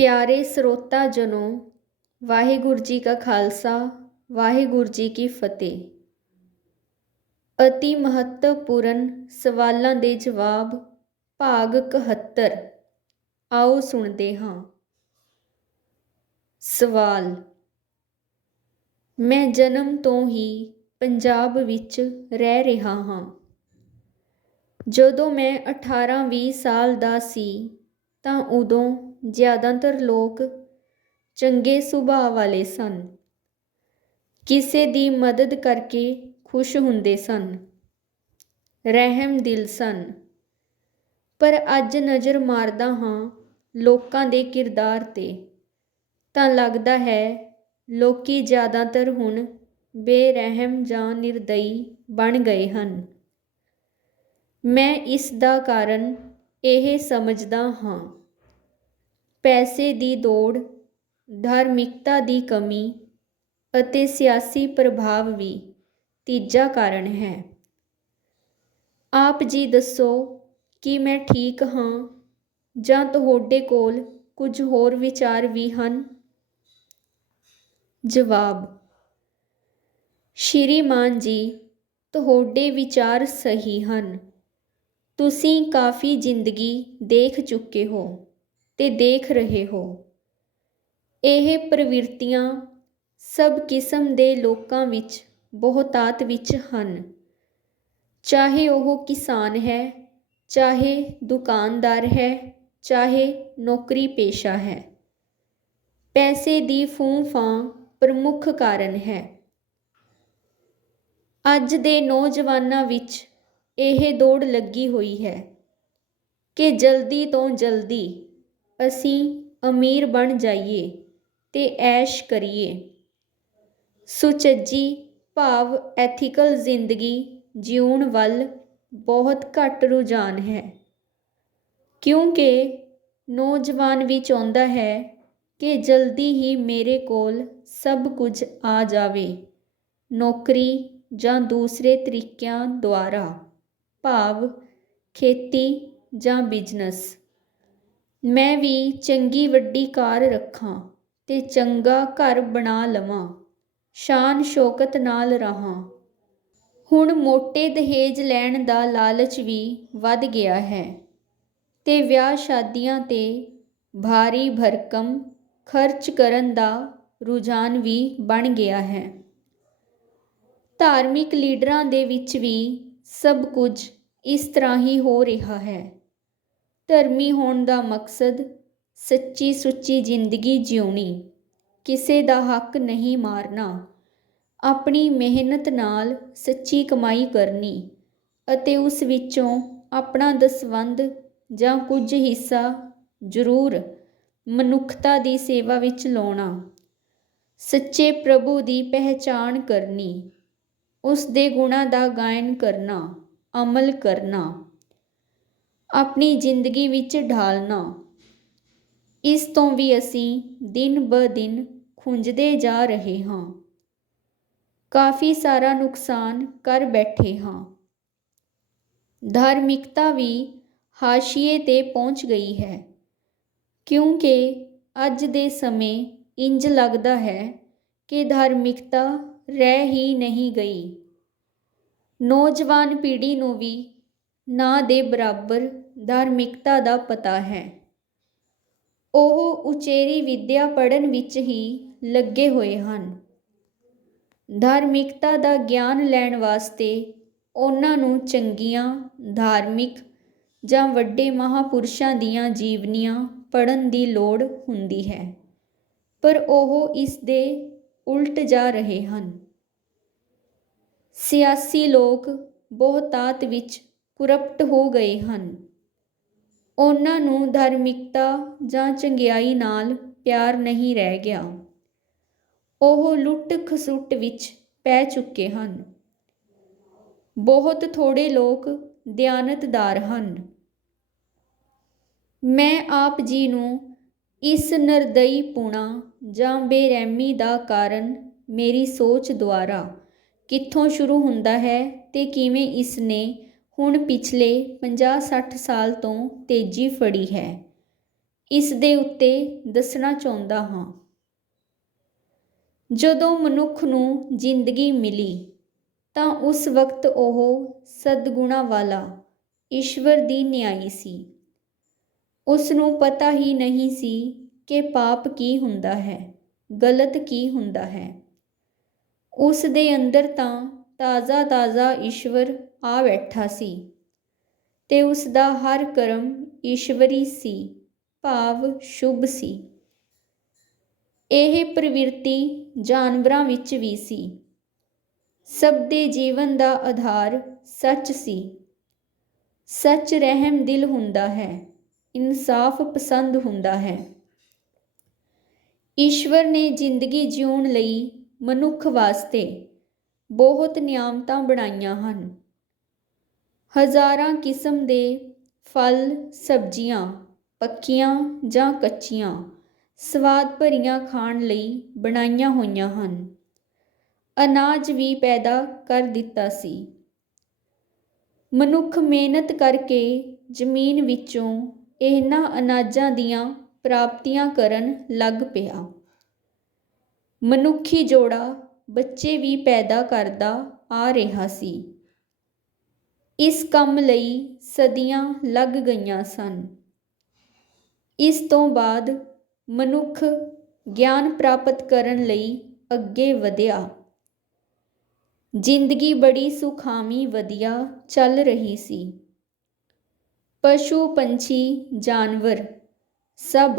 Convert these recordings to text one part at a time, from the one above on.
प्यारे ਸਰੋਤਾ ਜਨੋ, ਵਾਹਿਗੁਰੂ ਜੀ ਕਾ ਖਾਲਸਾ, ਵਾਹਿਗੁਰੂ ਜੀ ਕੀ ਫਤਿਹ। ਅਤੀ ਮਹੱਤਵਪੂਰਨ ਸਵਾਲਾਂ ਦੇ ਜਵਾਬ ਭਾਗ 71। ਆਓ ਸੁਣਦੇ ਹਾਂ। ਸਵਾਲ: ਮੈਂ ਜਨਮ ਤੋਂ ਹੀ ਪੰਜਾਬ ਵਿੱਚ ਰਹਿ ਰਿਹਾ ਹਾਂ। ਜਦੋਂ ਮੈਂ 18-20 ਸਾਲ ਦਾ ਸੀ ਤਾਂ ਉਦੋਂ ਜ਼ਿਆਦਾਤਰ ਲੋਕ ਚੰਗੇ ਸੁਭਾਅ ਵਾਲੇ ਸਨ, ਕਿਸੇ ਦੀ ਮਦਦ ਕਰਕੇ ਖੁਸ਼ ਹੁੰਦੇ ਸਨ, ਰਹਿਮ ਦਿਲ ਸਨ। ਪਰ ਅੱਜ ਨਜ਼ਰ ਮਾਰਦਾ ਹਾਂ ਲੋਕਾਂ ਦੇ ਕਿਰਦਾਰ 'ਤੇ ਤਾਂ ਲੱਗਦਾ ਹੈ ਲੋਕੀ ਜ਼ਿਆਦਾਤਰ ਹੁਣ ਬੇਰਹਿਮ ਜਾਂ ਨਿਰਦਈ ਬਣ ਗਏ ਹਨ। ਮੈਂ ਇਸ ਦਾ ਕਾਰਨ ਇਹ ਸਮਝਦਾ ਹਾਂ। ਪੈਸੇ ਦੀ ਦੌੜ, ਧਾਰਮਿਕਤਾ ਦੀ ਕਮੀ ਅਤੇ ਸਿਆਸੀ ਪ੍ਰਭਾਵ ਵੀ ਤੀਜਾ ਕਾਰਨ ਹੈ। ਆਪ ਜੀ ਦੱਸੋ ਕਿ ਮੈਂ ਠੀਕ ਹਾਂ ਜਾਂ ਤੁਹਾਡੇ ਕੋਲ ਕੁਝ ਹੋਰ ਵਿਚਾਰ ਵੀ ਹਨ? ਜਵਾਬ: ਸ਼੍ਰੀਮਾਨ ਜੀ, ਤੁਹਾਡੇ ਵਿਚਾਰ ਸਹੀ ਹਨ। ਤੁਸੀਂ ਕਾਫੀ ਜ਼ਿੰਦਗੀ ਦੇਖ ਚੁੱਕੇ ਹੋ ਤੇ ਦੇਖ ਰਹੇ ਹੋ। ਇਹ ਪ੍ਰਵਿਰਤੀਆਂ ਸਭ ਕਿਸਮ ਦੇ ਲੋਕਾਂ ਵਿੱਚ ਬਹੁਤਾਤ ਵਿੱਚ ਹਨ, ਚਾਹੇ ਉਹ ਕਿਸਾਨ ਹੈ, ਚਾਹੇ ਦੁਕਾਨਦਾਰ ਹੈ, ਚਾਹੇ ਨੌਕਰੀ ਪੇਸ਼ਾ ਹੈ। ਪੈਸੇ ਦੀ ਫੂੰ-ਫਾਂ ਪ੍ਰਮੁੱਖ ਕਾਰਨ ਹੈ। ਅੱਜ ਦੇ ਨੌਜਵਾਨਾਂ ਵਿੱਚ ਇਹ ਦੌੜ ਲੱਗੀ ਹੋਈ ਹੈ ਕਿ ਜਲਦੀ ਤੋਂ ਜਲਦੀ ਅਸੀਂ ਅਮੀਰ ਬਣ ਜਾਈਏ ਤੇ ਐਸ਼ ਕਰੀਏ। ਸੁਚੱਜੀ ਭਾਵ ਐਥੀਕਲ ਜ਼ਿੰਦਗੀ ਜਿਉਣ ਵੱਲ ਬਹੁਤ ਘੱਟ ਰੁਝਾਨ ਹੈ, ਕਿਉਂਕਿ ਨੌਜਵਾਨ ਵੀ ਚਾਹੁੰਦਾ ਹੈ ਕਿ ਜਲਦੀ ਹੀ ਮੇਰੇ ਕੋਲ ਸਭ ਕੁਝ ਆ ਜਾਵੇ, ਨੌਕਰੀ ਜਾਂ ਦੂਸਰੇ ਤਰੀਕਿਆਂ ਦੁਆਰਾ, ਭਾਵ ਖੇਤੀ ਜਾਂ ਬਿਜ਼ਨਸ। ਮੈਂ ਵੀ ਚੰਗੀ ਵੱਡੀ ਕਾਰ ਰੱਖਾਂ ਤੇ ਚੰਗਾ ਘਰ ਬਣਾ ਲਵਾਂ, ਸ਼ਾਨ ਸ਼ੌਕਤ ਨਾਲ ਰਹਾਂ। ਹੁਣ ਮੋਟੇ ਦਹੇਜ ਲੈਣ ਦਾ ਲਾਲਚ ਵੀ ਵੱਧ ਗਿਆ ਹੈ ਤੇ ਵਿਆਹ ਸ਼ਾਦੀਆਂ 'ਤੇ ਭਾਰੀ ਭਰਕਮ ਖਰਚ ਕਰਨ ਦਾ ਰੁਝਾਨ ਵੀ ਬਣ ਗਿਆ ਹੈ। ਧਾਰਮਿਕ ਲੀਡਰਾਂ ਦੇ ਵਿੱਚ ਵੀ ਸਭ ਕੁਝ ਇਸ ਤਰ੍ਹਾਂ ਹੀ ਹੋ ਰਿਹਾ ਹੈ। ਧਰਮੀ ਹੋਣ ਦਾ ਮਕਸਦ ਸੱਚੀ ਸੁੱਚੀ ਜ਼ਿੰਦਗੀ ਜਿਉਣੀ, ਕਿਸੇ ਦਾ ਹੱਕ ਨਹੀਂ ਮਾਰਨਾ, ਆਪਣੀ ਮਿਹਨਤ ਨਾਲ ਸੱਚੀ ਕਮਾਈ ਕਰਨੀ ਅਤੇ ਉਸ ਵਿੱਚੋਂ ਆਪਣਾ ਦਸਵੰਧ ਜਾਂ ਕੁਝ ਹਿੱਸਾ ਜ਼ਰੂਰ ਮਨੁੱਖਤਾ ਦੀ ਸੇਵਾ ਵਿੱਚ ਲਾਉਣਾ, ਸੱਚੇ ਪ੍ਰਭੂ ਦੀ ਪਹਿਚਾਣ ਕਰਨੀ, ਉਸ ਦੇ ਗੁਣਾਂ ਦਾ ਗਾਇਨ ਕਰਨਾ, ਅਮਲ ਕਰਨਾ, ਆਪਣੀ ਜ਼ਿੰਦਗੀ ਵਿੱਚ ਢਾਲਣਾ। ਇਸ ਤੋਂ ਵੀ ਅਸੀਂ ਦਿਨ ਬ ਦਿਨ ਖੁੰਝਦੇ ਜਾ ਰਹੇ ਹਾਂ, ਕਾਫੀ ਸਾਰਾ ਨੁਕਸਾਨ ਕਰ ਬੈਠੇ ਹਾਂ। ਧਾਰਮਿਕਤਾ ਵੀ ਹਾਸ਼ੀਏ 'ਤੇ ਪਹੁੰਚ ਗਈ ਹੈ, ਕਿਉਂਕਿ ਅੱਜ ਦੇ ਸਮੇਂ ਇੰਜ ਲੱਗਦਾ ਹੈ ਕਿ ਧਾਰਮਿਕਤਾ ਰਹਿ ਹੀ ਨਹੀਂ ਗਈ। ਨੌਜਵਾਨ ਪੀੜ੍ਹੀ ਨੂੰ ਵੀ ਨਾ ਦੇ ਬਰਾਬਰ ਧਾਰਮਿਕਤਾ ਦਾ ਪਤਾ ਹੈ। ਉਹ ਉਚੇਰੀ ਵਿੱਦਿਆ ਪੜ੍ਹਨ ਵਿੱਚ ਹੀ ਲੱਗੇ ਹੋਏ ਹਨ। ਧਾਰਮਿਕਤਾ ਦਾ ਗਿਆਨ ਲੈਣ ਵਾਸਤੇ ਉਹਨਾਂ ਨੂੰ ਚੰਗੀਆਂ, ਧਾਰਮਿਕ ਜਾਂ ਵੱਡੇ ਮਹਾਂਪੁਰਸ਼ਾਂ ਦੀਆਂ ਜੀਵਨੀਆਂ ਪੜ੍ਹਨ ਦੀ ਲੋੜ ਹੁੰਦੀ ਹੈ, ਪਰ ਉਹ ਇਸ ਦੇ ਉਲਟ ਜਾ ਰਹੇ ਹਨ। ਸਿਆਸੀ ਲੋਕ ਬਹੁਤਾਤ ਵਿੱਚ ਕਰਪਟ ਹੋ ਗਏ ਹਨ। ਉਹਨਾਂ ਨੂੰ ਧਾਰਮਿਕਤਾ ਜਾਂ ਚੰਗਿਆਈ ਨਾਲ ਪਿਆਰ ਨਹੀਂ ਰਹਿ ਗਿਆ। ਉਹ ਲੁੱਟ ਖਸੁੱਟ ਵਿੱਚ ਪੈ ਚੁੱਕੇ ਹਨ। ਬਹੁਤ ਥੋੜ੍ਹੇ ਲੋਕ ਦਿਆਨਤਦਾਰ ਹਨ। ਮੈਂ ਆਪ ਜੀ ਨੂੰ ਇਸ ਨਿਰਦਈਪੁਣਾ ਜਾਂ ਬੇਰਹਿਮੀ ਦਾ ਕਾਰਨ ਮੇਰੀ ਸੋਚ ਦੁਆਰਾ ਕਿੱਥੋਂ ਸ਼ੁਰੂ ਹੁੰਦਾ ਹੈ ਤੇ ਕਿਵੇਂ ਇਸ ਨੇ ਹੁਣ ਪਿਛਲੇ 50-60 ਸਾਲ ਤੋਂ ਤੇਜ਼ੀ ਫੜੀ ਹੈ, ਇਸ ਦੇ ਉੱਤੇ ਦੱਸਣਾ ਚਾਹੁੰਦਾ ਹਾਂ। ਜਦੋਂ ਮਨੁੱਖ ਨੂੰ ਜ਼ਿੰਦਗੀ ਮਿਲੀ ਤਾਂ ਉਸ ਵਕਤ ਉਹ ਸਦਗੁਣਾ ਵਾਲਾ ਈਸ਼ਵਰ ਦੀ ਨਿਆਈ ਸੀ। ਉਸ ਨੂੰ ਪਤਾ ਹੀ ਨਹੀਂ ਸੀ ਕਿ ਪਾਪ ਕੀ ਹੁੰਦਾ ਹੈ, ਗਲਤ ਕੀ ਹੁੰਦਾ ਹੈ। ਉਸ ਦੇ ਅੰਦਰ ਤਾਂ ਤਾਜ਼ਾ ਤਾਜ਼ਾ ਈਸ਼ਵਰ ਆ ਬੈਠਾ ਸੀ ਤੇ ਉਸ ਦਾ ਹਰ ਕਰਮ ਈਸ਼ਵਰੀ ਸੀ, ਭਾਵ ਸ਼ੁਭ ਸੀ। ਇਹ ਪ੍ਰਵਿਰਤੀ ਜਾਨਵਰਾਂ ਵਿੱਚ ਵੀ ਸੀ। ਸਭ ਦੇ ਜੀਵਨ ਦਾ ਆਧਾਰ ਸੱਚ ਸੀ। ਸੱਚ ਰਹਿਮ ਦਿਲ ਹੁੰਦਾ ਹੈ, ਇਨਸਾਫ ਪਸੰਦ ਹੁੰਦਾ ਹੈ। ਈਸ਼ਵਰ ਨੇ ਜ਼ਿੰਦਗੀ ਜਿਉਣ ਲਈ ਮਨੁੱਖ ਵਾਸਤੇ ਬਹੁਤ ਨਿਆਮਤਾਂ ਬਣਾਈਆਂ ਹਨ। ਹਜ਼ਾਰਾਂ ਕਿਸਮ ਦੇ ਫਲ, ਸਬਜ਼ੀਆਂ, ਪੱਕੀਆਂ ਜਾਂ ਕੱਚੀਆਂ, ਸਵਾਦ ਭਰੀਆਂ ਖਾਣ ਲਈ ਬਣਾਈਆਂ ਹੋਈਆਂ ਹਨ। ਅਨਾਜ ਵੀ ਪੈਦਾ ਕਰ ਦਿੱਤਾ ਸੀ। ਮਨੁੱਖ ਮਿਹਨਤ ਕਰਕੇ ਜ਼ਮੀਨ ਵਿੱਚੋਂ ਇਹਨਾਂ ਅਨਾਜਾਂ ਦੀਆਂ ਪ੍ਰਾਪਤੀਆਂ ਕਰਨ ਲੱਗ ਪਿਆ। ਮਨੁੱਖੀ ਜੋੜਾ ਬੱਚੇ ਵੀ ਪੈਦਾ ਕਰਦਾ ਆ ਰਿਹਾ ਸੀ। ਇਸ ਕੰਮ ਲਈ ਸਦੀਆਂ ਲੱਗ ਗਈਆਂ ਸਨ। ਇਸ ਤੋਂ ਬਾਅਦ ਮਨੁੱਖ ਗਿਆਨ ਪ੍ਰਾਪਤ ਕਰਨ ਲਈ ਅੱਗੇ ਵਧਿਆ। ਜ਼ਿੰਦਗੀ ਬੜੀ ਸੁਖਾਵੀਂ ਵਧੀਆ ਚੱਲ ਰਹੀ ਸੀ। ਪਸ਼ੂ, ਪੰਛੀ, ਜਾਨਵਰ ਸਭ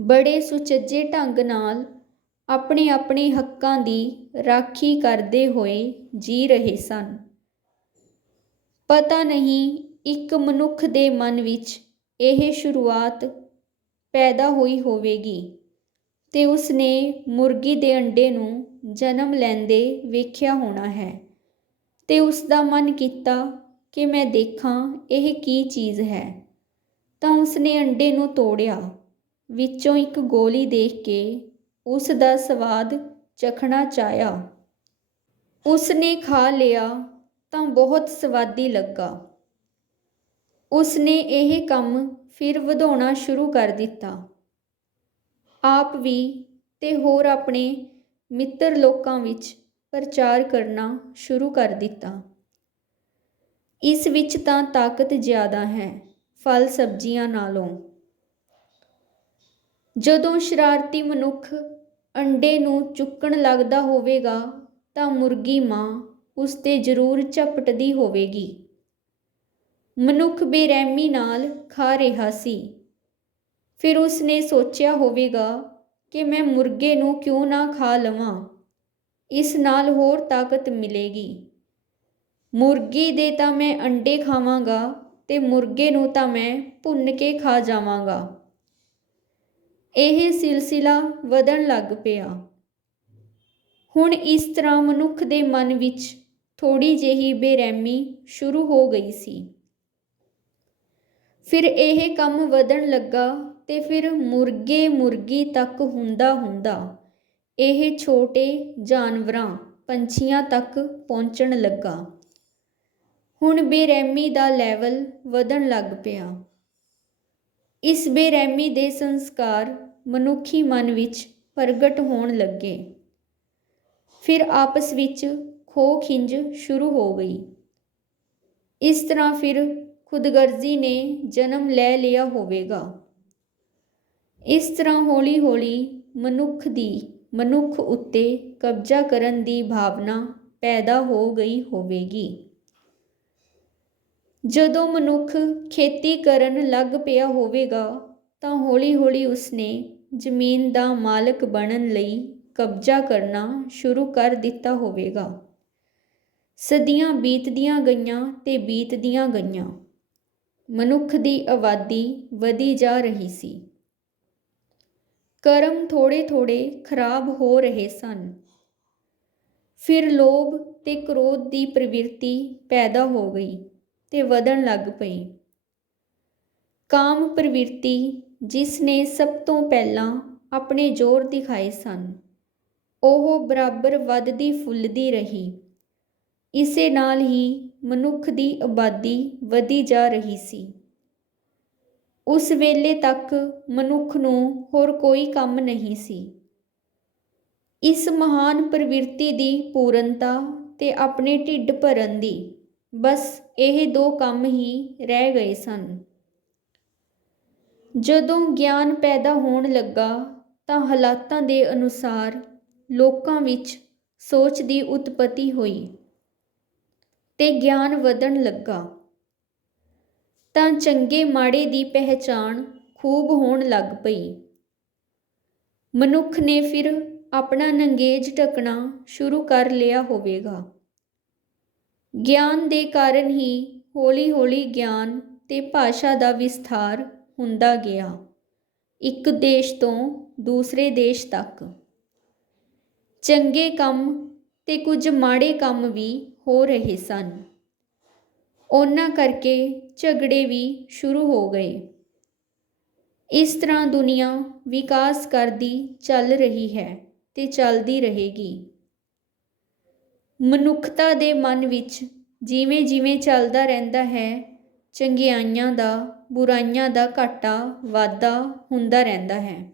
ਬੜੇ ਸੁਚੱਜੇ ਢੰਗ ਨਾਲ ਆਪਣੇ ਆਪਣੇ ਹੱਕਾਂ ਦੀ ਰਾਖੀ ਕਰਦੇ ਹੋਏ ਜੀ ਰਹੇ ਸਨ। ਪਤਾ ਨਹੀਂ ਇੱਕ ਮਨੁੱਖ ਦੇ ਮਨ ਵਿੱਚ ਇਹ ਸ਼ੁਰੂਆਤ ਪੈਦਾ ਹੋਈ ਹੋਵੇਗੀ ਤੇ ਉਸਨੇ ਮੁਰਗੀ ਦੇ ਅੰਡੇ ਨੂੰ ਜਨਮ ਲੈਂਦੇ ਵੇਖਿਆ ਹੋਣਾ ਹੈ ਤੇ ਉਸ ਦਾ ਮਨ ਕੀਤਾ ਕਿ ਮੈਂ ਦੇਖਾਂ ਇਹ ਕੀ ਚੀਜ਼ ਹੈ। ਤਾਂ ਉਸਨੇ ਅੰਡੇ ਨੂੰ ਤੋੜਿਆ, ਵਿੱਚੋਂ ਇੱਕ ਗੋਲੀ ਦੇਖ ਕੇ ਉਸ ਦਾ ਸਵਾਦ ਚਖਣਾ ਚਾਹਿਆ। ਉਸਨੇ ਖਾ ਲਿਆ ਤਾਂ ਬਹੁਤ ਸਵਾਦੀ ਲੱਗਾ। ਉਸਨੇ ਇਹ ਕੰਮ ਫਿਰ ਵਧਾਉਣਾ ਸ਼ੁਰੂ ਕਰ ਦਿੱਤਾ। ਆਪ ਵੀ ਤੇ ਹੋਰ ਆਪਣੇ ਮਿੱਤਰ ਲੋਕਾਂ ਵਿੱਚ ਪ੍ਰਚਾਰ ਕਰਨਾ ਸ਼ੁਰੂ ਕਰ ਦਿੱਤਾ। ਇਸ ਵਿੱਚ ਤਾਂ ਤਾਕਤ ਜ਼ਿਆਦਾ ਹੈ ਫਲ ਸਬਜ਼ੀਆਂ ਨਾਲੋਂ। ਜਦੋਂ ਸ਼ਰਾਰਤੀ ਮਨੁੱਖ ਅੰਡੇ ਨੂੰ ਚੁੱਕਣ ਲੱਗਦਾ ਹੋਵੇਗਾ ਤਾਂ ਮੁਰਗੀ ਮਾਂ ਉਸ 'ਤੇ ਜ਼ਰੂਰ ਝਪਟਦੀ ਹੋਵੇਗੀ। ਮਨੁੱਖ ਬੇਰਹਿਮੀ ਨਾਲ ਖਾ ਰਿਹਾ ਸੀ। ਫਿਰ ਉਸਨੇ ਸੋਚਿਆ ਹੋਵੇਗਾ ਕਿ ਮੈਂ ਮੁਰਗੇ ਨੂੰ ਕਿਉਂ ਨਾ ਖਾ ਲਵਾਂ, ਇਸ ਨਾਲ ਹੋਰ ਤਾਕਤ ਮਿਲੇਗੀ। ਮੁਰਗੀ ਦੇ ਤਾਂ ਮੈਂ ਅੰਡੇ ਖਾਵਾਂਗਾ ਤੇ ਮੁਰਗੇ ਨੂੰ ਤਾਂ ਮੈਂ ਭੁੰਨ ਕੇ ਖਾ ਜਾਵਾਂਗਾ। ਇਹ ਸਿਲਸਿਲਾ ਵਧਣ ਲੱਗ ਪਿਆ। ਹੁਣ ਇਸ ਤਰ੍ਹਾਂ ਮਨੁੱਖ ਦੇ ਮਨ ਵਿੱਚ ਥੋੜ੍ਹੀ ਜਿਹੀ ਬੇਰਹਿਮੀ ਸ਼ੁਰੂ ਹੋ ਗਈ ਸੀ। ਫਿਰ ਇਹ ਕੰਮ ਵਧਣ ਲੱਗਾ ਤੇ ਫਿਰ ਮੁਰਗੇ ਮੁਰਗੀ ਤੱਕ ਹੁੰਦਾ ਹੁੰਦਾ ਇਹ ਛੋਟੇ ਜਾਨਵਰਾਂ, ਪੰਛੀਆਂ ਤੱਕ ਪਹੁੰਚਣ ਲੱਗਾ। ਹੁਣ ਬੇਰਹਿਮੀ ਦਾ ਲੈਵਲ ਵਧਣ ਲੱਗ ਪਿਆ। ਇਸ ਬੇਰਹਿਮੀ ਦੇ ਸੰਸਕਾਰ ਮਨੁੱਖੀ ਮਨ ਵਿੱਚ ਪ੍ਰਗਟ ਹੋਣ ਲੱਗੇ। ਫਿਰ ਆਪਸ ਵਿੱਚ ਖੋਹ ਖਿੰਝ ਸ਼ੁਰੂ ਹੋ ਗਈ। ਇਸ ਤਰ੍ਹਾਂ ਫਿਰ ਖੁਦਗਰਜ਼ੀ ਨੇ ਜਨਮ ਲੈ ਲਿਆ ਹੋਵੇਗਾ। ਇਸ ਤਰ੍ਹਾਂ ਹੌਲੀ ਹੌਲੀ ਮਨੁੱਖ ਉੱਤੇ ਕਬਜ਼ਾ ਕਰਨ ਦੀ ਭਾਵਨਾ ਪੈਦਾ ਹੋ ਗਈ ਹੋਵੇਗੀ। ਜਦੋਂ ਮਨੁੱਖ ਖੇਤੀ ਕਰਨ ਲੱਗ ਪਿਆ ਹੋਵੇਗਾ ਤਾਂ ਹੌਲੀ ਹੌਲੀ ਉਸਨੇ ਜ਼ਮੀਨ ਦਾ ਮਾਲਕ ਬਣਨ ਲਈ ਕਬਜ਼ਾ ਕਰਨਾ ਸ਼ੁਰੂ ਕਰ ਦਿੱਤਾ ਹੋਵੇਗਾ। ਸਦੀਆਂ ਬੀਤਦੀਆਂ ਗਈਆਂ ਤੇ ਬੀਤਦੀਆਂ ਗਈਆਂ। ਮਨੁੱਖ ਦੀ ਆਬਾਦੀ ਵਧੀ ਜਾ ਰਹੀ ਸੀ। ਕਰਮ ਥੋੜ੍ਹੇ ਥੋੜ੍ਹੇ ਖਰਾਬ ਹੋ ਰਹੇ ਸਨ। ਫਿਰ ਲੋਭ ਤੇ ਕ੍ਰੋਧ ਦੀ ਪ੍ਰਵਿਰਤੀ ਪੈਦਾ ਹੋ ਗਈ ਤੇ ਵਧਣ ਲੱਗ ਪਈ। ਕਾਮ ਪ੍ਰਵਿਰਤੀ ਜਿਸ ਨੇ ਸਭ ਤੋਂ ਪਹਿਲਾਂ ਆਪਣੇ ਜ਼ੋਰ ਦਿਖਾਏ ਸਨ, ਉਹ ਬਰਾਬਰ ਵੱਧਦੀ ਫੁੱਲਦੀ ਰਹੀ। ਇਸੇ ਨਾਲ ਹੀ ਮਨੁੱਖ ਦੀ ਆਬਾਦੀ ਵਧੀ ਜਾ ਰਹੀ ਸੀ। ਉਸ ਵੇਲੇ ਤੱਕ ਮਨੁੱਖ ਨੂੰ ਹੋਰ ਕੋਈ ਕੰਮ ਨਹੀਂ ਸੀ। ਇਸ ਮਹਾਨ ਪ੍ਰਵਿਰਤੀ ਦੀ ਪੂਰਨਤਾ ਤੇ ਆਪਣੇ ਢਿੱਡ ਭਰਨ ਦੀ ਬਸ ਇਹ ਦੋ ਕੰਮ ਹੀ ਰਹਿ ਗਏ ਸਨ। ਜਦੋਂ ਗਿਆਨ ਪੈਦਾ ਹੋਣ ਲੱਗਾ ਤਾਂ ਹਾਲਾਤਾਂ ਦੇ ਅਨੁਸਾਰ ਲੋਕਾਂ ਵਿੱਚ ਸੋਚ ਦੀ ਉਤਪਤੀ ਹੋਈ ਤੇ ਗਿਆਨ ਵਧਣ ਲੱਗਾ ਤਾਂ ਚੰਗੇ ਮਾੜੇ ਦੀ ਪਹਿਚਾਣ ਖੂਬ ਹੋਣ ਲੱਗ ਪਈ। ਮਨੁੱਖ ਨੇ ਫਿਰ ਆਪਣਾ ਨੰਗੇਜ ਢਕਣਾ ਸ਼ੁਰੂ ਕਰ ਲਿਆ ਹੋਵੇਗਾ। ਗਿਆਨ ਦੇ ਕਾਰਨ ਹੀ ਹੌਲੀ ਹੌਲੀ ਗਿਆਨ ਤੇ ਭਾਸ਼ਾ ਦਾ ਵਿਸਥਾਰ ਹੁੰਦਾ ਗਿਆ, ਇੱਕ ਦੇਸ਼ ਤੋਂ ਦੂਸਰੇ ਦੇਸ਼ ਤੱਕ। ਚੰਗੇ ਕੰਮ ਤੇ ਕੁਝ ਮਾੜੇ ਕੰਮ ਵੀ ਹੋ ਰਹੇ ਸਨ। ਉਹਨਾਂ ਕਰਕੇ ਝਗੜੇ ਵੀ ਸ਼ੁਰੂ ਹੋ ਗਏ। ਇਸ ਤਰ੍ਹਾਂ ਦੁਨੀਆ ਵਿਕਾਸ ਕਰਦੀ ਚੱਲ ਰਹੀ ਹੈ ਤੇ ਚੱਲਦੀ ਰਹੇਗੀ। ਮਨੁੱਖਤਾ ਦੇ ਮਨ ਵਿੱਚ ਜਿਵੇਂ ਜਿਵੇਂ ਚੱਲਦਾ ਰਹਿੰਦਾ ਹੈ, ਚੰਗਿਆਈਆਂ ਦਾ ਬੁਰਾਈਆਂ ਦਾ ਘਾਟਾ ਵਾਧਾ ਹੁੰਦਾ ਰਹਿੰਦਾ ਹੈ।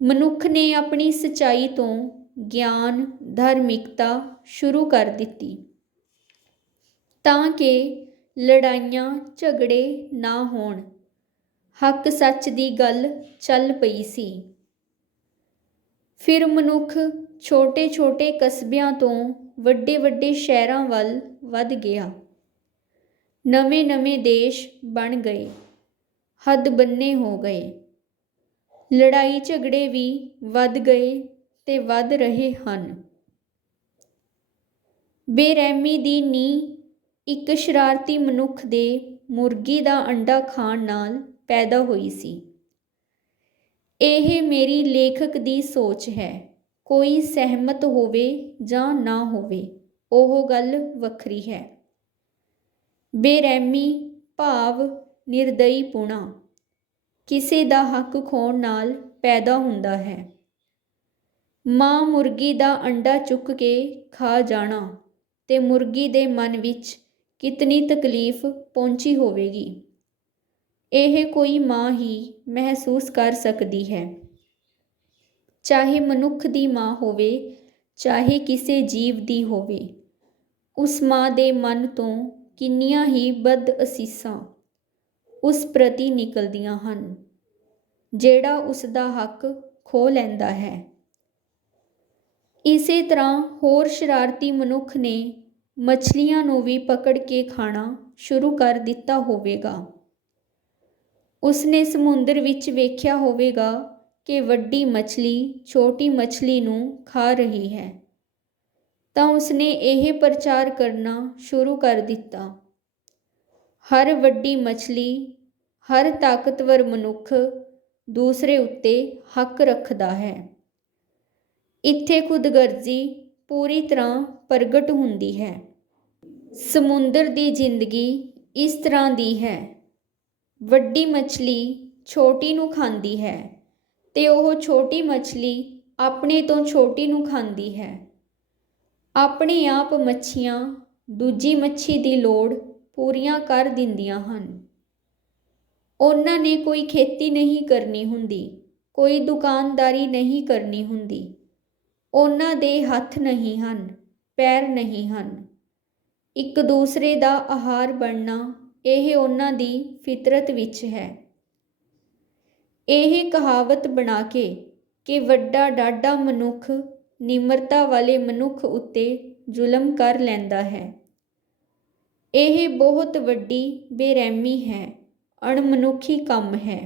ਮਨੁੱਖ ਨੇ ਆਪਣੀ ਸੱਚਾਈ ਤੋਂ ਗਿਆਨ ਧਾਰਮਿਕਤਾ ਸ਼ੁਰੂ ਕਰ ਦਿੱਤੀ ਤਾਂ ਕਿ ਲੜਾਈਆਂ ਝਗੜੇ ਨਾ ਹੋਣ। ਹੱਕ ਸੱਚ ਦੀ ਗੱਲ ਚੱਲ ਪਈ ਸੀ। ਫਿਰ ਮਨੁੱਖ ਛੋਟੇ ਛੋਟੇ ਕਸਬਿਆਂ ਤੋਂ ਵੱਡੇ ਵੱਡੇ ਸ਼ਹਿਰਾਂ ਵੱਲ ਵੱਧ ਗਿਆ। ਨਵੇਂ ਨਵੇਂ ਦੇਸ਼ ਬਣ ਗਏ, ਹੱਦ-ਬੰਨੇ ਹੋ ਗਏ। ਲੜਾਈ ਝਗੜੇ ਵੀ ਵੱਧ ਗਏ ਤੇ ਵੱਧ ਰਹੇ ਹਨ। ਬੇਰਹਿਮੀ ਦੀ ਨੀਂਹ ਇੱਕ ਸ਼ਰਾਰਤੀ ਮਨੁੱਖ ਦੇ ਮੁਰਗੀ ਦਾ ਅੰਡਾ ਖਾਣ ਨਾਲ ਪੈਦਾ ਹੋਈ ਸੀ। ਇਹ ਮੇਰੀ ਲੇਖਕ ਦੀ ਸੋਚ ਹੈ। ਕੋਈ ਸਹਿਮਤ ਹੋਵੇ ਜਾਂ ਨਾ ਹੋਵੇ, ਉਹ ਗੱਲ ਵੱਖਰੀ ਹੈ। ਬੇਰਹਿਮੀ ਭਾਵ ਨਿਰਦਈਪੁਣਾ ਕਿਸੇ ਦਾ ਹੱਕ ਖੋਹਣ ਨਾਲ ਪੈਦਾ ਹੁੰਦਾ ਹੈ। ਮਾਂ ਮੁਰਗੀ ਦਾ ਅੰਡਾ ਚੁੱਕ ਕੇ ਖਾ ਜਾਣਾ ਤੇ ਮੁਰਗੀ ਦੇ ਮਨ ਵਿੱਚ ਕਿਤਨੀ ਤਕਲੀਫ ਪਹੁੰਚੀ ਹੋਵੇਗੀ, ਇਹ ਕੋਈ ਮਾਂ ਹੀ ਮਹਿਸੂਸ ਕਰ ਸਕਦੀ ਹੈ। ਚਾਹੇ ਮਨੁੱਖ ਦੀ ਮਾਂ ਹੋਵੇ, ਚਾਹੇ ਕਿਸੇ ਜੀਵ ਦੀ ਹੋਵੇ, ਉਸ ਮਾਂ ਦੇ ਮਨ ਤੋਂ ਕਿੰਨੀਆਂ ਹੀ ਬਦਅਸੀਸਾਂ ਉਸ ਪ੍ਰਤੀ ਨਿਕਲਦੀਆਂ ਹਨ, ਜਿਹੜਾ ਉਸ ਦਾ ਹੱਕ ਖੋਹ ਲੈਂਦਾ ਹੈ। ਇਸੇ ਤਰ੍ਹਾਂ ਹੋਰ ਸ਼ਰਾਰਤੀ ਮਨੁੱਖ ਨੇ ਮਛਲੀਆਂ ਨੂੰ ਵੀ ਪਕੜ ਕੇ ਖਾਣਾ ਸ਼ੁਰੂ ਕਰ ਦਿੱਤਾ ਹੋਵੇਗਾ। ਉਸਨੇ ਸਮੁੰਦਰ ਵਿੱਚ ਵੇਖਿਆ ਹੋਵੇਗਾ ਕਿ ਵੱਡੀ ਮਛਲੀ ਛੋਟੀ ਮਛਲੀ ਨੂੰ ਖਾ ਰਹੀ ਹੈ, ਤਾਂ ਉਸਨੇ ਇਹ ਪ੍ਰਚਾਰ ਕਰਨਾ ਸ਼ੁਰੂ ਕਰ ਦਿੱਤਾ। ਹਰ ਵੱਡੀ ਮਛਲੀ, ਹਰ ਤਾਕਤਵਰ ਮਨੁੱਖ ਦੂਸਰੇ ਉੱਤੇ ਹੱਕ ਰੱਖਦਾ ਹੈ। ਇੱਥੇ ਖੁਦਗਰਜ਼ੀ ਪੂਰੀ ਤਰ੍ਹਾਂ ਪ੍ਰਗਟ ਹੁੰਦੀ ਹੈ। ਸਮੁੰਦਰ ਦੀ ਜ਼ਿੰਦਗੀ ਇਸ ਤਰ੍ਹਾਂ ਦੀ ਹੈ। ਵੱਡੀ ਮਛਲੀ ਛੋਟੀ ਨੂੰ ਖਾਂਦੀ ਹੈ ਤੇ ਉਹ ਛੋਟੀ ਮਛਲੀ ਆਪਣੇ ਤੋਂ ਛੋਟੀ ਨੂੰ ਖਾਂਦੀ ਹੈ। ਆਪਣੇ ਆਪ ਮੱਛੀਆਂ ਦੂਜੀ ਮੱਛੀ ਦੀ ਲੋੜ ਪੂਰੀਆਂ ਕਰ ਦਿੰਦੀਆਂ ਹਨ। ਉਹਨਾਂ ਨੇ ਕੋਈ ਖੇਤੀ ਨਹੀਂ ਕਰਨੀ ਹੁੰਦੀ, ਕੋਈ ਦੁਕਾਨਦਾਰੀ ਨਹੀਂ ਕਰਨੀ ਹੁੰਦੀ। ਉਹਨਾਂ ਦੇ ਹੱਥ ਨਹੀਂ ਹਨ, ਪੈਰ ਨਹੀਂ ਹਨ। ਇੱਕ ਦੂਸਰੇ ਦਾ ਆਹਾਰ ਬਣਨਾ ਇਹ ਉਹਨਾਂ ਦੀ ਫਿਤਰਤ ਵਿੱਚ ਹੈ। ਇਹ ਕਹਾਵਤ ਬਣਾ ਕੇ ਕਿ ਵੱਡਾ ਡਾਢਾ ਮਨੁੱਖ ਨਿਮਰਤਾ ਵਾਲੇ ਮਨੁੱਖ ਉੱਤੇ ਜ਼ੁਲਮ ਕਰ ਲੈਂਦਾ ਹੈ, ਇਹ ਬਹੁਤ ਵੱਡੀ ਬੇਰਹਿਮੀ ਹੈ, ਅਣਮਨੁੱਖੀ ਕੰਮ ਹੈ।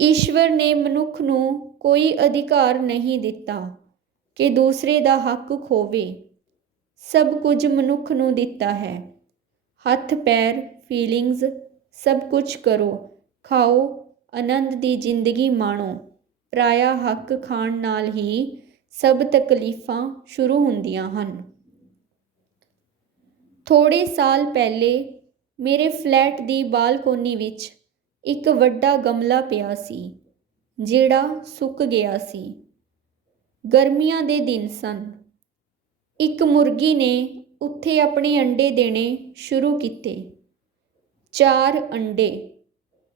ਈਸ਼ਵਰ ਨੇ ਮਨੁੱਖ ਨੂੰ ਕੋਈ ਅਧਿਕਾਰ ਨਹੀਂ ਦਿੱਤਾ ਕਿ ਦੂਸਰੇ ਦਾ ਹੱਕ ਖੋਵੇ। ਸਭ ਕੁਝ ਮਨੁੱਖ ਨੂੰ ਦਿੱਤਾ ਹੈ। ਹੱਥ ਪੈਰ, ਫੀਲਿੰਗਸ, ਸਭ ਕੁਝ ਕਰੋ, ਖਾਓ, ਆਨੰਦ ਦੀ ਜ਼ਿੰਦਗੀ ਮਾਣੋ। ਪਰਾਇਆ ਹੱਕ ਖਾਣ ਨਾਲ ਹੀ ਸਭ ਤਕਲੀਫਾਂ ਸ਼ੁਰੂ ਹੁੰਦੀਆਂ ਹਨ। ਥੋੜ੍ਹੇ ਸਾਲ ਪਹਿਲੇ ਮੇਰੇ ਫਲੈਟ ਦੀ ਬਾਲਕੋਨੀ ਵਿੱਚ ਇੱਕ ਵੱਡਾ ਗਮਲਾ ਪਿਆ ਸੀ, ਜਿਹੜਾ ਸੁੱਕ ਗਿਆ ਸੀ। ਗਰਮੀਆਂ ਦੇ ਦਿਨ ਸਨ। ਇੱਕ ਮੁਰਗੀ ਨੇ ਉੱਥੇ ਆਪਣੇ ਅੰਡੇ ਦੇਣੇ ਸ਼ੁਰੂ ਕੀਤੇ। 4 ਅੰਡੇ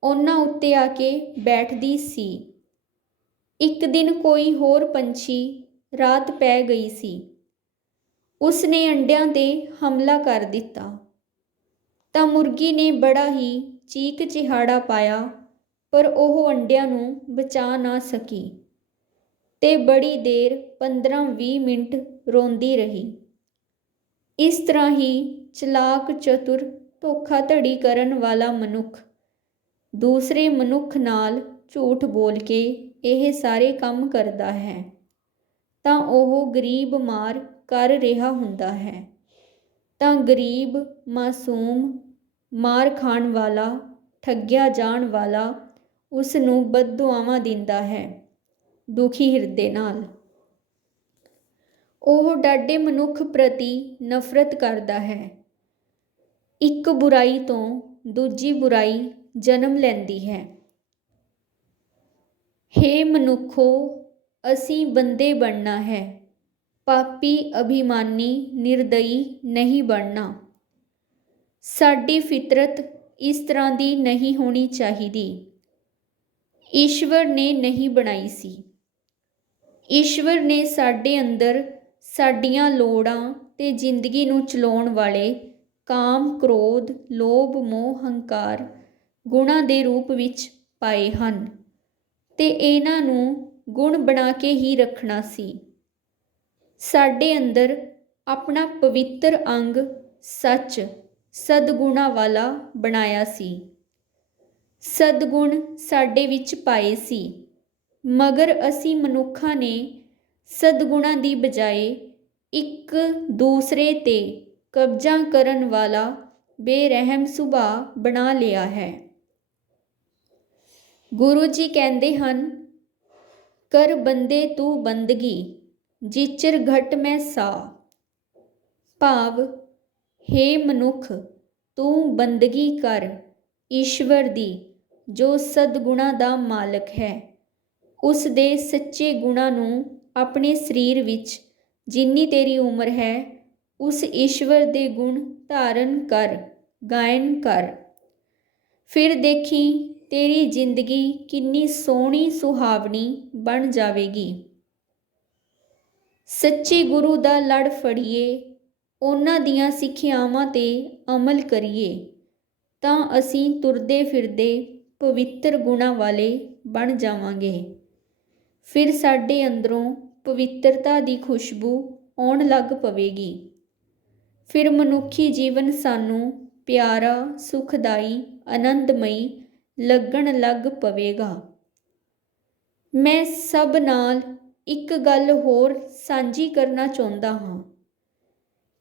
ਉਹਨਾਂ ਉੱਤੇ ਆ ਕੇ ਬੈਠਦੀ ਸੀ। ਇੱਕ ਦਿਨ ਕੋਈ ਹੋਰ ਪੰਛੀ ਰਾਤ ਪੈ ਗਈ ਸੀ। ਉਸ ਨੇ ਅੰਡਿਆਂ 'ਤੇ ਹਮਲਾ ਕਰ ਦਿੱਤਾ ਤਾਂ ਮੁਰਗੀ ਨੇ ਬੜਾ ਹੀ ਚੀਕ ਚਿਹਾੜਾ ਪਾਇਆ, ਪਰ ਉਹ ਅੰਡਿਆਂ ਨੂੰ ਬਚਾ ਨਾ ਸਕੀ ਤੇ ਬੜੀ ਦੇਰ 15-20 ਮਿੰਟ ਰੋਂਦੀ ਰਹੀ। ਇਸ ਤਰ੍ਹਾਂ ਹੀ ਚਲਾਕ, ਚਤੁਰ, ਧੋਖਾਧੜੀ ਕਰਨ ਵਾਲਾ ਮਨੁੱਖ ਦੂਸਰੇ ਮਨੁੱਖ ਨਾਲ ਝੂਠ ਬੋਲ ਕੇ ਇਹ ਸਾਰੇ ਕੰਮ ਕਰਦਾ ਹੈ ਤਾਂ ਉਹ ਗਰੀਬ ਮਾਰ ਕਰ ਰਿਹਾ ਹੁੰਦਾ ਹੈ, ਤਾਂ ਗਰੀਬ ਮਾਸੂਮ ਮਾਰ ਖਾਣ ਵਾਲਾ, ਠੱਗਿਆ ਜਾਣ ਵਾਲਾ ਉਸ ਨੂੰ ਬਦਦੁਆਵਾਂ ਦਿੰਦਾ ਹੈ ਦੁਖੀ ਹਿਰਦੇ ਨਾਲ। ਉਹ ਡਾਢੇ ਮਨੁੱਖ ਪ੍ਰਤੀ ਨਫ਼ਰਤ ਕਰਦਾ ਹੈ। ਇੱਕ ਬੁਰਾਈ ਤੋਂ ਦੂਜੀ ਬੁਰਾਈ ਜਨਮ ਲੈਂਦੀ ਹੈ। ਹੇ ਮਨੁੱਖੋ, ਅਸੀਂ ਬੰਦੇ ਬਣਨਾ ਹੈ, ਪਾਪੀ, ਅਭਿਮਾਨੀ, ਨਿਰਦਈ ਨਹੀਂ ਬਣਨਾ। ਸਾਡੀ ਫਿਤਰਤ ਇਸ ਤਰ੍ਹਾਂ ਦੀ ਨਹੀਂ ਹੋਣੀ ਚਾਹੀਦੀ। ਈਸ਼ਵਰ ਨੇ ਨਹੀਂ ਬਣਾਈ ਸੀ। ਈਸ਼ਵਰ ਨੇ ਸਾਡੇ ਅੰਦਰ ਸਾਡੀਆਂ ਲੋੜਾਂ ਤੇ ਜ਼ਿੰਦਗੀ ਨੂੰ ਚਲਾਉਣ ਵਾਲੇ ਕਾਮ, ਕ੍ਰੋਧ, ਲੋਭ, ਮੋਹ, ਹੰਕਾਰ ਗੁਣਾਂ ਦੇ ਰੂਪ ਵਿੱਚ ਪਾਏ ਹਨ ਤੇ ਇਹਨਾਂ ਨੂੰ ਗੁਣ ਬਣਾ ਕੇ ਹੀ ਰੱਖਣਾ ਸੀ। ਸਾਡੇ ਅੰਦਰ ਆਪਣਾ ਪਵਿੱਤਰ ਅੰਗ ਸੱਚ, ਸਦਗੁਣਾਂ ਵਾਲਾ ਬਣਾਇਆ ਸੀ। ਸਦਗੁਣ ਸਾਡੇ ਵਿੱਚ ਪਾਏ ਸੀ, ਮਗਰ ਅਸੀਂ ਮਨੁੱਖਾਂ ਨੇ ਸਦਗੁਣਾਂ ਦੀ ਬਜਾਏ ਇੱਕ ਦੂਸਰੇ 'ਤੇ ਕਬਜ਼ਾ ਕਰਨ ਵਾਲਾ ਬੇਰਹਿਮ ਸੁਭਾਅ ਬਣਾ ਲਿਆ ਹੈ। ਗੁਰੂ ਜੀ ਕਹਿੰਦੇ ਹਨ, ਕਰ ਬੰਦੇ ਤੂੰ ਬੰਦਗੀ, ਜਿਚਰ ਘਟ ਮੈਂ ਸਾ। ਭਾਵ, ਹੇ ਮਨੁੱਖ, ਤੂੰ ਬੰਦਗੀ ਕਰ ਈਸ਼ਵਰ ਦੀ, ਜੋ ਸਦਗੁਣਾਂ ਦਾ ਮਾਲਕ ਹੈ। ਉਸ ਦੇ ਸੱਚੇ ਗੁਣਾਂ ਨੂੰ ਆਪਣੇ ਸਰੀਰ ਵਿੱਚ ਜਿੰਨੀ ਤੇਰੀ ਉਮਰ ਹੈ, ਉਸ ਈਸ਼ਵਰ ਦੇ ਗੁਣ ਧਾਰਨ ਕਰ, ਗਾਇਨ ਕਰ। ਫਿਰ ਦੇਖੀ ਤੇਰੀ ਜ਼ਿੰਦਗੀ ਕਿੰਨੀ ਸੋਹਣੀ ਸੁਹਾਵਣੀ ਬਣ ਜਾਵੇਗੀ। ਸੱਚੇ ਗੁਰੂ ਦਾ ਲੜ ਫੜੀਏ, ਉਹਨਾਂ ਦੀਆਂ ਸਿੱਖਿਆਵਾਂ 'ਤੇ ਅਮਲ ਕਰੀਏ ਤਾਂ ਅਸੀਂ ਤੁਰਦੇ ਫਿਰਦੇ ਪਵਿੱਤਰ ਗੁਣਾਂ ਵਾਲੇ ਬਣ ਜਾਵਾਂਗੇ। ਫਿਰ ਸਾਡੇ ਅੰਦਰੋਂ ਪਵਿੱਤਰਤਾ ਦੀ ਖੁਸ਼ਬੂ ਆਉਣ ਲੱਗ ਪਵੇਗੀ। ਫਿਰ ਮਨੁੱਖੀ ਜੀਵਨ ਸਾਨੂੰ ਪਿਆਰਾ, ਸੁਖਦਾਈ, ਆਨੰਦਮਈ ਲੱਗਣ ਲੱਗ ਪਵੇਗਾ। ਮੈਂ ਸਭ ਨਾਲ ਇੱਕ ਗੱਲ ਹੋਰ ਸਾਂਝੀ ਕਰਨਾ ਚਾਹੁੰਦਾ ਹਾਂ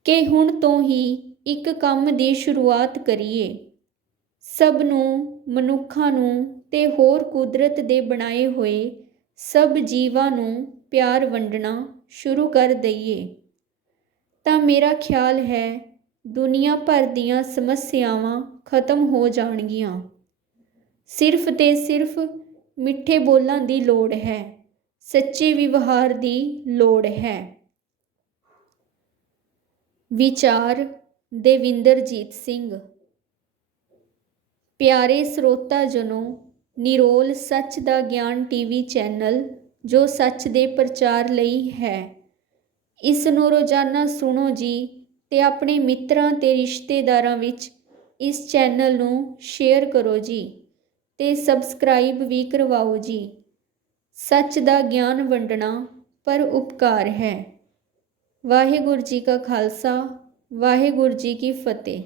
ਕਿ ਹੁਣ ਤੋਂ ਹੀ ਇੱਕ ਕੰਮ ਦੀ ਸ਼ੁਰੂਆਤ ਕਰੀਏ। ਸਭ ਨੂੰ, ਮਨੁੱਖਾਂ ਨੂੰ ਤੇ ਹੋਰ ਕੁਦਰਤ ਦੇ ਬਣਾਏ ਹੋਏ ਸਭ ਜੀਵਾਂ ਨੂੰ ਪਿਆਰ ਵੰਡਣਾ ਸ਼ੁਰੂ ਕਰ ਦਈਏ ਤਾਂ ਮੇਰਾ ਖਿਆਲ ਹੈ ਦੁਨੀਆ ਭਰ ਦੀਆਂ ਸਮੱਸਿਆਵਾਂ ਖਤਮ ਹੋ ਜਾਣਗੀਆਂ। ਸਿਰਫ ਤੇ ਸਿਰਫ ਮਿੱਠੇ ਬੋਲਾਂ ਦੀ ਲੋੜ ਹੈ, ਸੱਚੇ ਵਿਵਹਾਰ ਦੀ ਲੋੜ ਹੈ। ਵਿਚਾਰ ਦੇਵਿੰਦਰਜੀਤ ਸਿੰਘ। ਪਿਆਰੇ ਸਰੋਤਾ ਜਨੋ, ਨਿਰੋਲ ਸੱਚ ਦਾ ਗਿਆਨ ਟੀਵੀ ਚੈਨਲ ਜੋ ਸੱਚ ਦੇ ਪ੍ਰਚਾਰ ਲਈ ਹੈ, ਇਸ ਨੂੰ ਰੋਜ਼ਾਨਾ ਸੁਣੋ ਜੀ ਤੇ ਆਪਣੇ ਮਿੱਤਰਾਂ ਤੇ ਰਿਸ਼ਤੇਦਾਰਾਂ ਵਿੱਚ ਇਸ ਚੈਨਲ ਨੂੰ ਸ਼ੇਅਰ ਕਰੋ ਜੀ ਤੇ ਸਬਸਕ੍ਰਾਈਬ ਵੀ ਕਰਵਾਓ ਜੀ। ਸੱਚ ਦਾ ਗਿਆਨ ਵੰਡਣਾ ਪਰ ਉਪਕਾਰ ਹੈ। ਵਾਹਿਗੁਰੂ ਜੀ ਕਾ ਖਾਲਸਾ, ਵਾਹਿਗੁਰੂ ਜੀ ਕੀ ਫਤਿਹ।